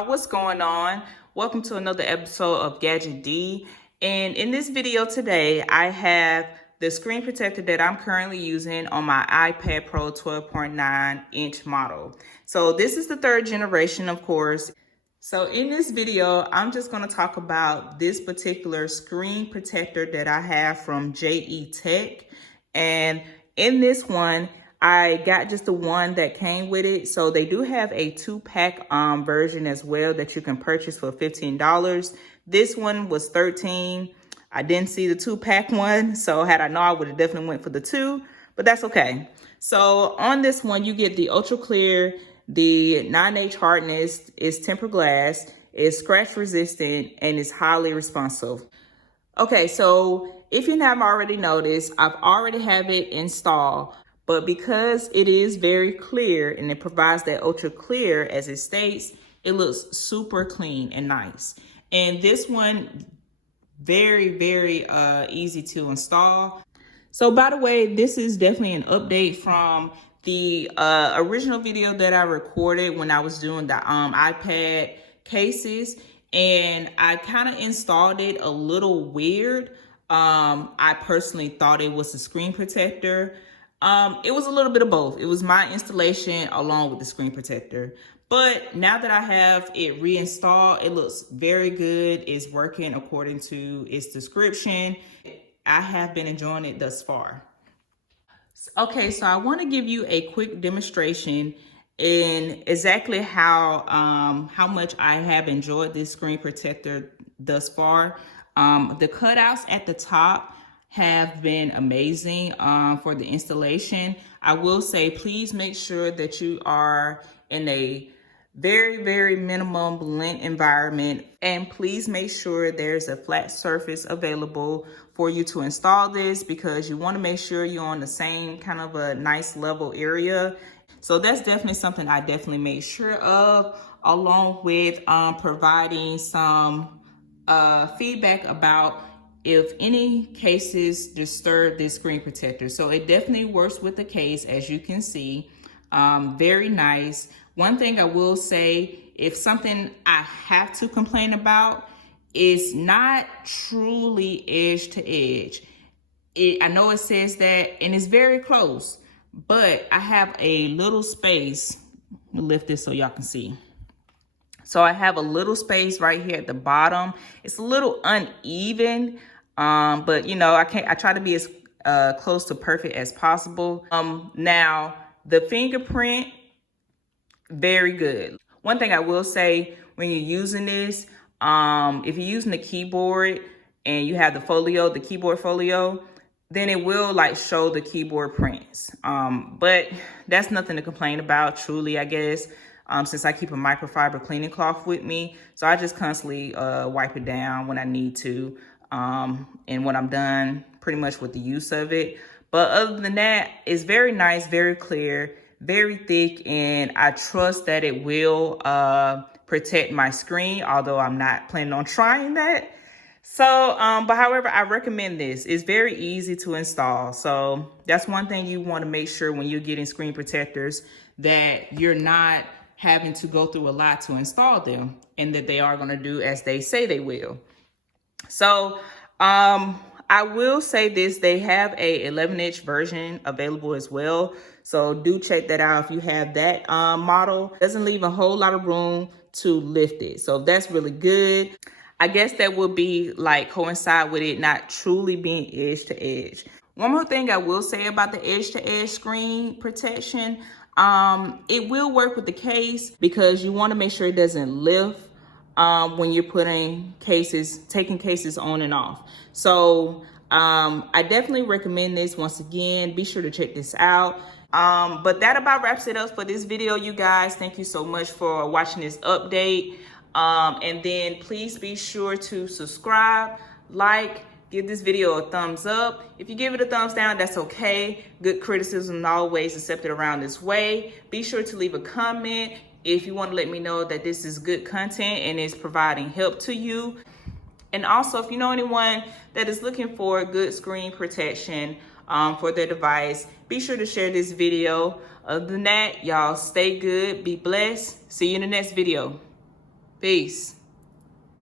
y'all, what's going on? Welcome to another episode of Gadget D. And in this video today, I have the screen protector that I'm currently using on my iPad Pro 12.9-inch model. So this is the third generation, of course. So in this video, I'm just going to talk about this particular screen protector that I have from JETech. And in this one, I got just the one that came with it. So they do have a 2-pack version as well that you can purchase for $15. This one was $13. I didn't see the 2-pack one. So had I known, I would have definitely went for the 2, but that's okay. So on this one, you get the ultra clear, the 9H hardness, is tempered glass, is scratch resistant, and is highly responsive. Okay, so if you haven't already noticed, I've already have it installed. But because it is very clear and it provides that ultra clear as it states, it looks super clean and nice. And this one, very easy to install. So by the way, this is definitely an update from the original video that I recorded when I was doing the iPad cases. And I kind of installed it a little weird. I personally thought it was a screen protector. It was a little bit of both. It was my installation along with the screen protector. But now that I have it reinstalled, it looks very good. It's working according to its description. I have been enjoying it thus far. Okay, so I want to give you a quick demonstration in exactly how much I have enjoyed this screen protector thus far. The cutouts at the top have been amazing for the installation. I will say, please make sure that you are in a very minimum lint environment, and please make sure there's a flat surface available for you to install this, because you want to make sure you're on the same kind of a nice level area. So that's definitely something I definitely made sure of, along with providing some feedback about if any cases disturb this screen protector. So it definitely works with the case, as you can see. Very nice. One thing I will say, if something I have to complain about, is not truly edge to edge. I know it says that, and it's very close, but I have a little space. Let me lift this so y'all can see. So I have a little space right here at the bottom. It's a little uneven, but you know, I try to be as close to perfect as possible. Now the fingerprint, very good. One thing I will say, when you're using this, if you're using the keyboard and you have the keyboard folio, then it will like show the keyboard prints. But that's nothing to complain about, truly, I guess. Since I keep a microfiber cleaning cloth with me. So I just constantly wipe it down when I need to. And when I'm done pretty much with the use of it. But other than that, it's very nice, very clear, very thick. And I trust that it will protect my screen, although I'm not planning on trying that. So, but however, I recommend this. It's very easy to install. So that's one thing you want to make sure when you're getting screen protectors, that you're not having to go through a lot to install them, and that they are going to do as they say they will. So I will say this, they have a 11-inch version available as well. So do check that out if you have that model. It doesn't leave a whole lot of room to lift it. So that's really good. I guess that would be like coincide with it not truly being edge to edge. One more thing I will say about the edge to edge screen protection, it will work with the case, because you want to make sure it doesn't lift when you're taking cases on and off. So I definitely recommend this. Once again, be sure to check this out. But that about wraps it up for this video, you guys. Thank you so much for watching this update. And then please be sure to subscribe, like, give this video a thumbs up. If you give it a thumbs down, that's okay. Good criticism always accepted around this way. Be sure to leave a comment if you want to let me know that this is good content and is providing help to you. And also, if you know anyone that is looking for good screen protection for their device, be sure to share this video. Other than that, y'all stay good, be blessed. See you in the next video. Peace.